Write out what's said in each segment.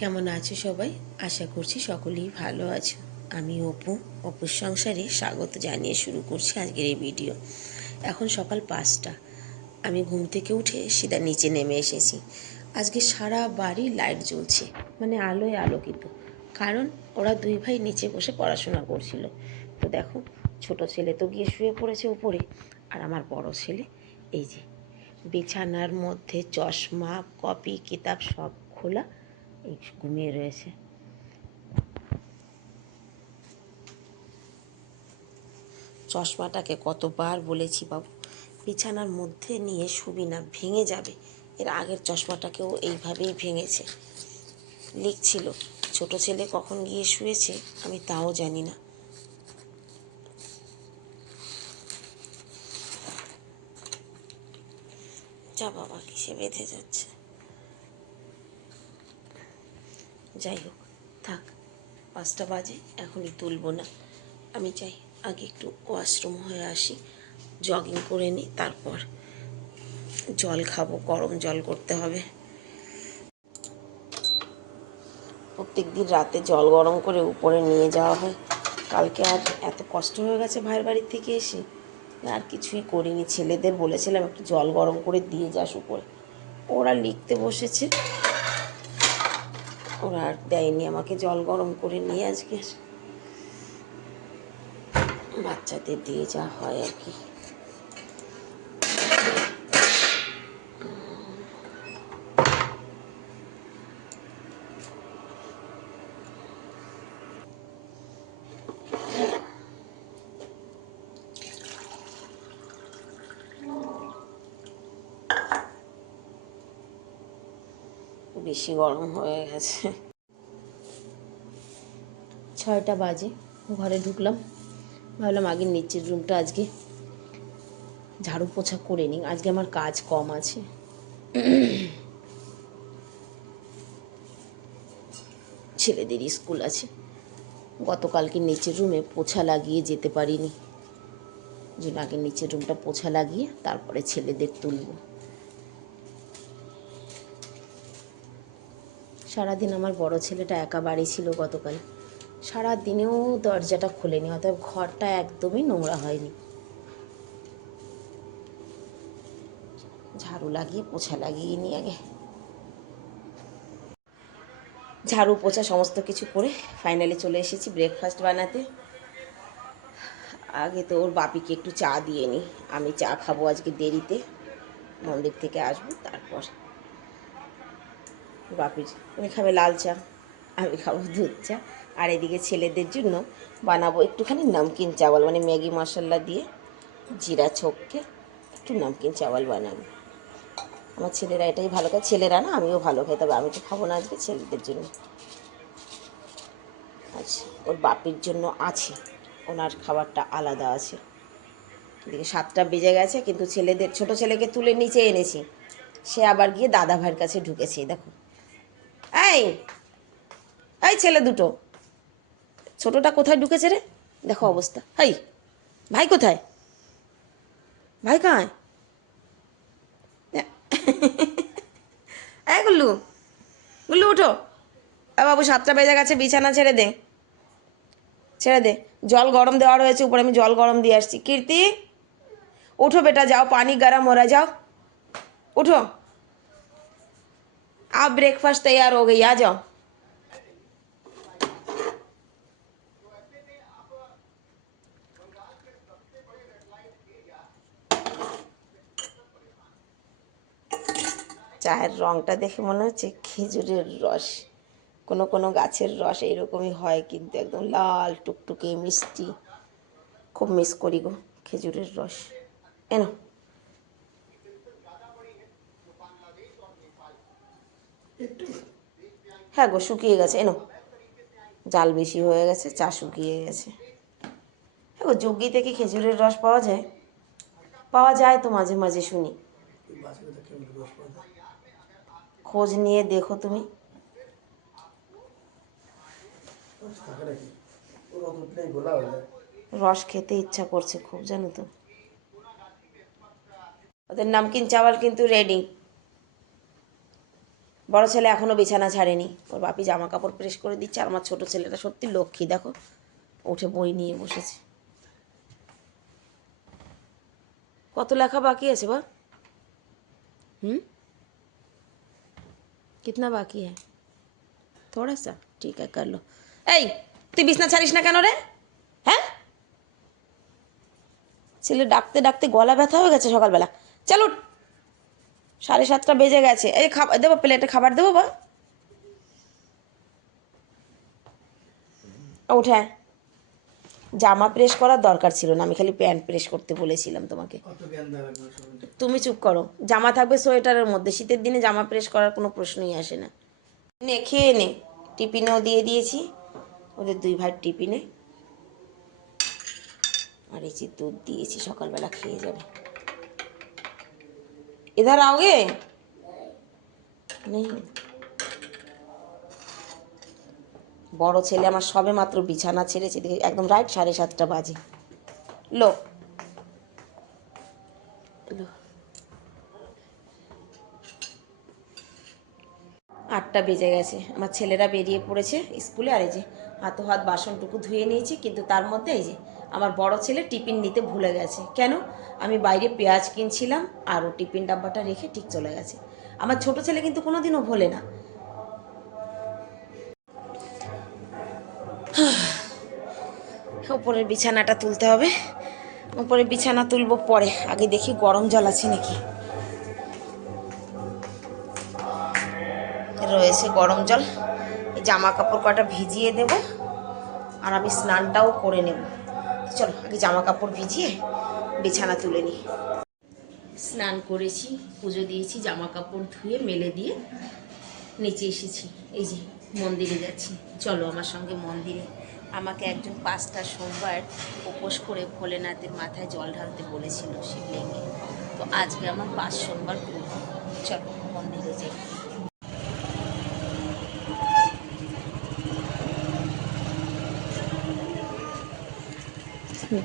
কেমন আছো সবাই? আশা করছি সকলেই ভালো আছো। আমি অপুর সংসারে স্বাগত জানিয়ে শুরু করছি আজকের এই ভিডিও। এখন সকাল 5টা। আমি ঘুম থেকে উঠে সিধা নিচে নেমে এসেছি। আজকে সারা বাড়ি লাইট জ্বলছে, মানে আলোয় আলোকিত। কারণ ওরা দুই ভাই নিচে বসে পড়াশোনা করছিল। তো দেখো, ছোট ছেলে তো গিয়ে শুয়ে পড়েছে উপরে, আর আমার বড় ছেলে এই যে বিছানার মধ্যে চশমা, কপি, কিতাব সব খোলা ঘুমিয়ে রয়েছে। চশমাটাকে কতবার বলেছি, বাবু বিছানার মধ্যে নিয়ে শুবি না, ভেঙে যাবে। এর আগের চশমাটাকেও এইভাবেই ভেঙেছে। লিখছিল। ছোট ছেলে কখন গিয়ে শুয়েছে আমি তাও জানি না। যা বাবা, কিসে বেঁধে যাচ্ছে। যাই হোক, থাক, 5টা বাজে, এখনই তুলবো না। আমি চাই আগে একটু ওয়াশরুম হয়ে আসি, জগিং করে নিই, তারপর জল খাবো। গরম জল করতে হবে। প্রত্যেক দিন রাতে জল গরম করে উপরে নিয়ে যাওয়া হয়। কালকে আর এত কষ্ট হয়ে গেছে ভাইয়ের বাড়ির থেকে এসে, আর কিছুই করিনি। ছেলেদের বলেছিলাম একটু জল গরম করে দিয়ে যাস উপরে, ওরা লিখতে বসেছে, ওরা আর দেয়নি আমাকে জল গরম করে নিয়ে। আজকে বাচ্চাদের দিয়ে যা হয় আর কি। বেশি গরম হয়ে গেছে। 6টা বাজে, ঘরে ঢুকলাম। ভাবলাম আগে নিচের রুমটা আজকে ঝাড়ু পোছা করে নিই, আজকে আমার কাজ কম আছে। ছেলেদের স্কুল আছে। গতকালকে নিচের রুমে পোছা লাগিয়ে যেতে পারিনি, যে আগে নিচের রুমটা পোছা লাগিয়ে তারপরে ছেলেদের তুলব। সারাদিন আমার বড় ছেলেটা একা বাড়ি ছিল গতকাল। সারাদিনেও দরজাটা খোলেনি, অতএব ঘরটা একদমই নোংরা হয়নি। ঝাড়ু লাগিয়ে পোছা লাগিয়ে নিই আগে। ঝাড়ু পোছা সমস্ত কিছু করে ফাইনালি চলে এসেছি ব্রেকফাস্ট বানাতে। আগে তো ওর বাপিকে একটু চা দিয়ে নিই, আমি চা খাবো আজকে দেরিতে, মন্দির থেকে আসবো। তারপর বাপির, উনি খাবে লাল চা, আমি খাবো দুধ চা। আর এদিকে ছেলেদের জন্য বানাবো একটুখানি নমকিন চাওয়াল, মানে ম্যাগি মশলা দিয়ে জিরা ছক্কে একটু নমকিন চাওয়াল বানাবো। আমার ছেলেরা এটাই ভালো খায়, ছেলেরা না, আমিও ভালো খাই, তবে আমি তো খাবো না আজকে, ছেলেদের জন্য। আচ্ছা, ওর বাপির জন্য আছে, ওনার খাবারটা আলাদা আছে। এদিকে 7টা বেজে গেছে, কিন্তু ছেলেদের, ছোট ছেলেকে তুলে নিচে এনেছি, সে আবার গিয়ে দাদা ভাইয়ের কাছে ঢুকেছে। দেখো, এই এই ছেলে দুটো, ছোটটা কোথায় ঢুকেছে রে, দেখো অবস্থা। হাই, ভাই কোথায়, ভাই কায়? এই গুল্লু, গুল্লু উঠো। বাবু 7টা বেজে গেছে, বিছানা ছেড়ে দে, ছেড়ে দে। জল গরম দেওয়া রয়েছে উপরে, আমি জল গরম দিয়ে আসছি। কীর্তি उठो बेटा, जाओ पानी गर्म हो रहा है, जाओ उठो। आप ब्रेकफास्ट तैयार हो गई, आ जाओ। চায়ের রংটা দেখে মনে হচ্ছে খেজুরের রস, কোনো কোনো গাছের রস এইরকমই হয়, কিন্তু একদম লাল টুকটুকে মিষ্টি। খুব মিস করি গো খেজুরের রস। এনো, হ্যাঁ গো শুকিয়ে গেছে, এনো। জাল বেশি হয়ে গেছে, চা শুকিয়ে গেছে। হ্যাঁ গো, যুগি থেকে খেজুরের রস পাওয়া যায়, পাওয়া যায় তো মাঝে মাঝে শুনি। খোঁজ নিয়ে দেখো তুমি। রস খেতে ইচ্ছা করছে খুব, জানো তো। ওদের নামকিন চাওয়াল কিন্তু রেডি। বড় ছেলে এখনও বিছানা ছাড়েনি, ওর বাপি জামা কাপড় প্রেস করে দিচ্ছে। আর আমার ছোটো ছেলেটা সত্যি লক্ষ্মী, দেখো উঠে বই নিয়ে বসেছে। কত লেখা বাকি আছে বা? कितना बाकी है? थोड़ा सा, ठीक है कर लो। এই তুই বিছনা ছাড়িস না কেন রে? হ্যাঁ, ছেলে ডাকতে ডাকতে গলা ব্যথা হয়ে গেছে সকালবেলা। চল উঠ, 7:30 বেজে গেছে। এই খাবার দেবো, প্লেটে খাবার দেবো বা? উঠে জামা প্রেস করার দরকার ছিল না, আমি খালি প্যান্ট প্রেস করতে বলেছিলাম তোমাকে। তুমি চুপ করো। জামা থাকবে সোয়েটারের মধ্যে, শীতের দিনে জামা প্রেস করার কোনো প্রশ্নই আসে না। নে খেয়ে নে, টিফিনেও দিয়ে দিয়েছি ওদের দুই ভাই টিফিনে। আর এই যে দুধ দিয়েছি, সকালবেলা খেয়ে যাবে। इधर आओगे? नहीं। বড় ছেলে আমার সবে মাত্র বিছানা ছেড়েছে, একদম রাইট 7:30 বাজে। লো লো, 8টা বেজে গেছে। আমার ছেলেরা বেরিয়ে পড়েছে স্কুলে। আর এই যে হাত বাসনটুকু ধুয়ে নিয়েছি, কিন্তু তার মধ্যে এই যে আমার বড় ছেলে টিফিন নিতে ভুলে গেছে। কেন? আমি বাইরে পেঁয়াজ কিনছিলাম আর ও টিফিন ডাব্বাটা রেখে ঠিক চলে গেছে। আমার ছোট ছেলে কিন্তু কোনোদিনও ভোলে না। ওপরের বিছানাটা তুলতে হবে, ওপরে বিছানা তুলবো পরে। আগে দেখি গরম জল আছে নাকি। রয়েছে গরম জল, এই জামা কাপড় কটা ভিজিয়ে দেব আর আমি স্নানটাও করে নেব। চলো আগে জামা কাপড় ভিজিয়ে বিছানা তুলে নিই। স্নান করেছি, পুজো দিয়েছি, জামা কাপড় ধুয়ে মেলে দিয়ে নিচে এসেছি। এই যে মন্দিরে যাচ্ছি, চলো আমার সঙ্গে মন্দিরে। আমাকে একজন 5টা সোমবার উপোস করে ভোলেনাথের মাথায় জল ঢালতে বলেছিল শিবলিঙ্গে। তো আজকে আমার 5 সোমবার করব। চলো মন্দিরে যাই।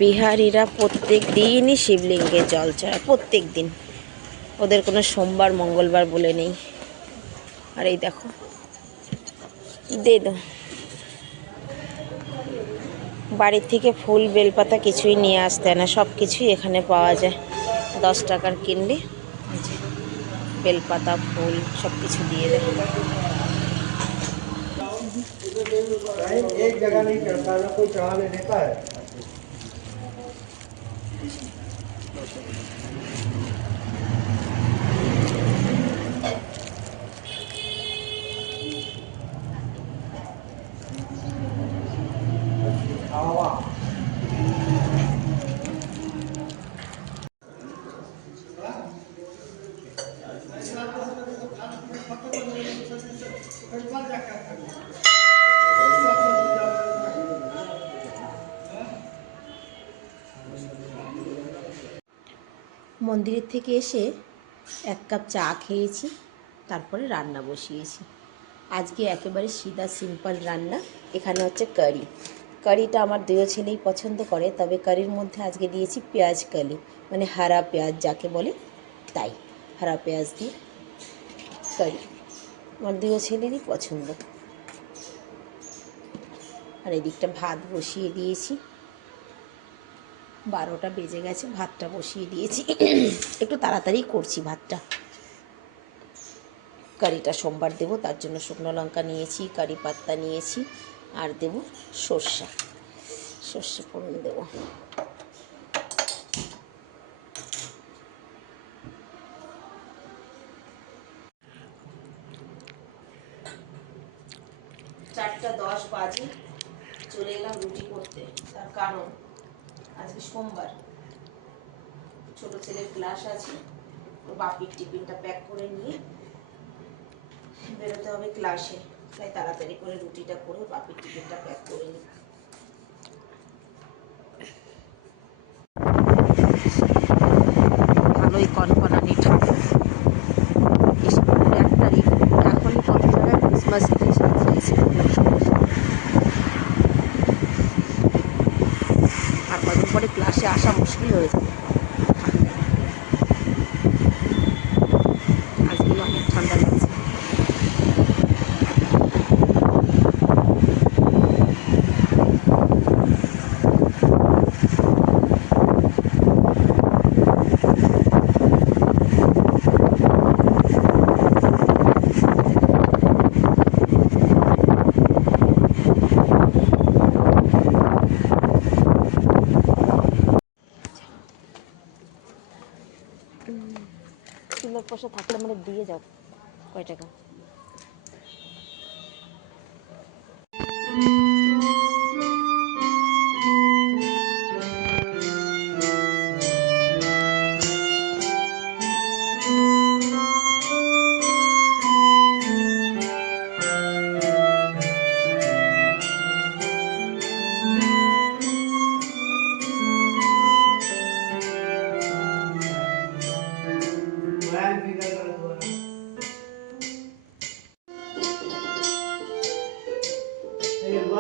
বিহারিরা প্রত্যেক দিনই শিবলিঙ্গে জল চড়ায়, প্রত্যেক দিন। ওদের কোনো সোমবার মঙ্গলবার বলে নেই। আর এই দেখো, দে দো। বাড়ির থেকে ফুল বেলপাতা কিছুই নিয়ে আসতে হয় না, সব কিছুই এখানে পাওয়া যায়। 10 টাকার কিনলে বেলপাতা ফুল সব কিছু দিয়ে দেয়। एक जगह नहीं चढ़ता है, कोई चढ़ा लेने का है। মন্দিরের থেকে এসে 1 কাপ চা খেয়েছি, তারপরে রান্না বসিয়েছি। আজকে একেবারে সিধা সিম্পল রান্না। এখানে হচ্ছে কারি। কারিটা আমার দুই ছেলেই পছন্দ করে, তবে কারির মধ্যে আজকে দিয়েছি পেঁয়াজ কালি, মানে হারা পেঁয়াজ যাকে বলে, তাই হারা পেঁয়াজ দিয়ে কারি আমার দুই ছেলেরই পছন্দ। আর এদিকটা ভাত বসিয়ে দিয়েছি, 12টা বেজে গেছে, ভাতটা বসিয়ে দিয়েছি। একটু তাড়াতাড়ি করছি ভাতটা। কারিটা সোমবার দেবো, তার জন্য শুকনো লঙ্কা নিয়েছি, কারি পাত্তা নিয়েছি, আর দেবো সর্ষে ফোড়ন দেবো। চারটা 10 বাজে চলে এলাম রুটি করতে। তার কারণ আজকে সোমবার, ছোট ছেলের ক্লাস আছে, বাপির টিফিনটা প্যাক করে নিয়ে বেরোতে হবে ক্লাসে, তাই তাড়াতাড়ি করে রুটিটা করে বাপির টিফিনটা প্যাক করে নিই। ভালোই কনকনানি ঠাকুর, 1 তারিখ, এখনই কত জায়গায় ক্রিসমাস ট্রি সাজিয়েছে। আর কদিন পরে ক্লাসে আসা মুশকিল হয়ে যাবে। আজকে অনেক ঠান্ডা লাগছে। আমরা দিয়ে যাও কয় টাকা।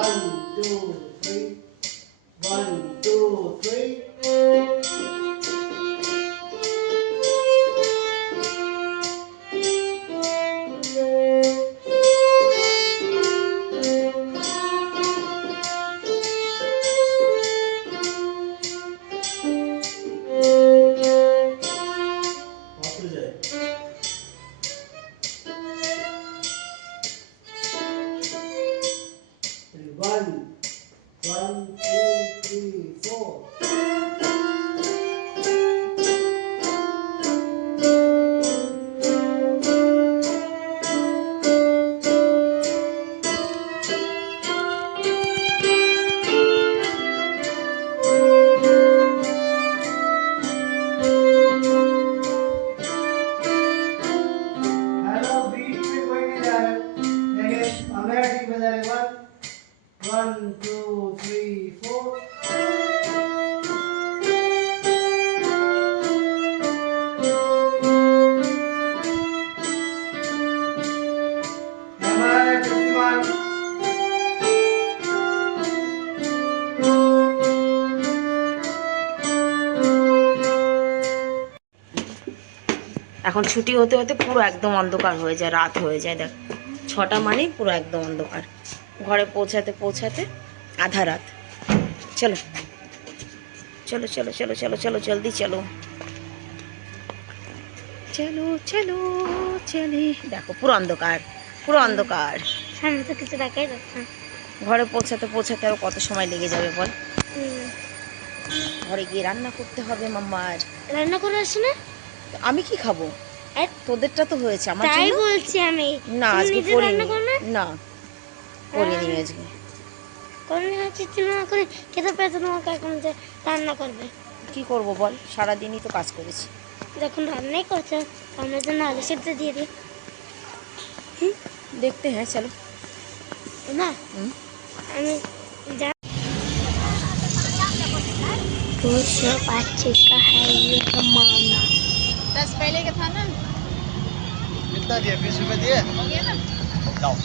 One, two, three. 1, 2, 3. One, two, three, four. Hello बीच में कोई नहीं जा रहा लेकिन हमें ठीक बजा रहे 1 2 3 4 हमारे शक्तिमान এখন ছুটি হতে হতে পুরো একদম অন্ধকার হয়ে যায়, রাত হয়ে যায়। দেখ 6টা মানে পুরো একদম অন্ধকার, ঘরে পৌঁছাতে পৌঁছাতে আধা রাত। চলো চলো চলো চলো চলো চলো জলদি চলো চলো চলো চলে। দেখো পুরো অন্ধকার, পুরো অন্ধকার। সামনে তো কিছু দেখাই যাচ্ছে না। ঘরে পৌঁছাতে পৌঁছাতে আরো কত সময় লেগে যাবে বল। ঘরে গিয়ে রান্না করতে হবে মাম্মার। রান্না করে আসো না? আমি কি খাবো? তোদেরটা তো হয়েছে, আমার তাই জন্য বলছি আমি। না। তুমি আজকে নিজে করিনি, রান্না করো না? না করিনি আজকে। করনি হচ্ছে তুমি না করে খেতে পেতো তোমাকে এখন যে রান্না করবে। কি করব বল, সারাদিনই তো কাজ করেছি। যখন রান্নাই করছো আমার জন্য আলু সিদ্ধ দিয়ে দিই দেখতে হ্যাঁ চলো না। আমি जा तो सब अच्छे का है ये जमाना। 10 पहले का था ना। कितना दिया 20 रुपए दिए हो गया ना। लाओ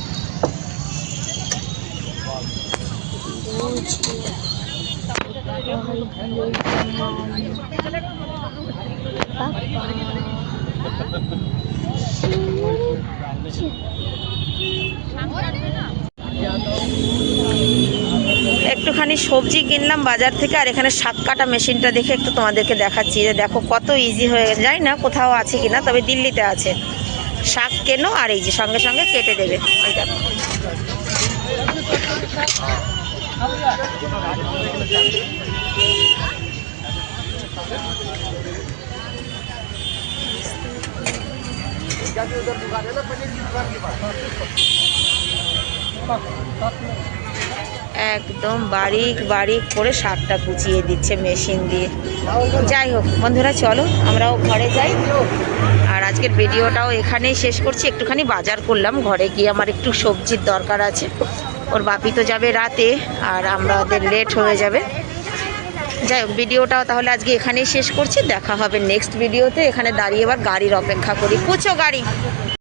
একটুখানি সবজি কিনলাম বাজার থেকে, আর এখানে শাক কাটা মেশিনটা দেখে একটু তোমাদেরকে দেখাচ্ছি যে দেখো কত ইজি হয়ে গেছে। জানি না কোথাও আছে কিনা, তবে দিল্লিতে আছে। শাক কেনো আর এই যে সঙ্গে সঙ্গে কেটে দেবে। ওই দেখো একদম বারিক বারিক করে শাকটা কুচিয়ে দিচ্ছে মেশিন দিয়ে। যাই হোক বন্ধুরা, চলো আমরাও ঘরে যাই। আর আজকের ভিডিওটাও এখানেই শেষ করছি। একটুখানি বাজার করলাম, ঘরে গিয়ে আমার একটু সবজির দরকার আছে। ওর বাপি তো যাবে রাতে, আর আমাদের লেট হয়ে যাবে। যাই হোক ভিডিওটাও তাহলে আজকে এখানেই শেষ করছি। দেখা হবে নেক্সট ভিডিওতে। এখানে দাঁড়িয়ে এবার গাড়ির অপেক্ষা করি। পুছো গাড়ি।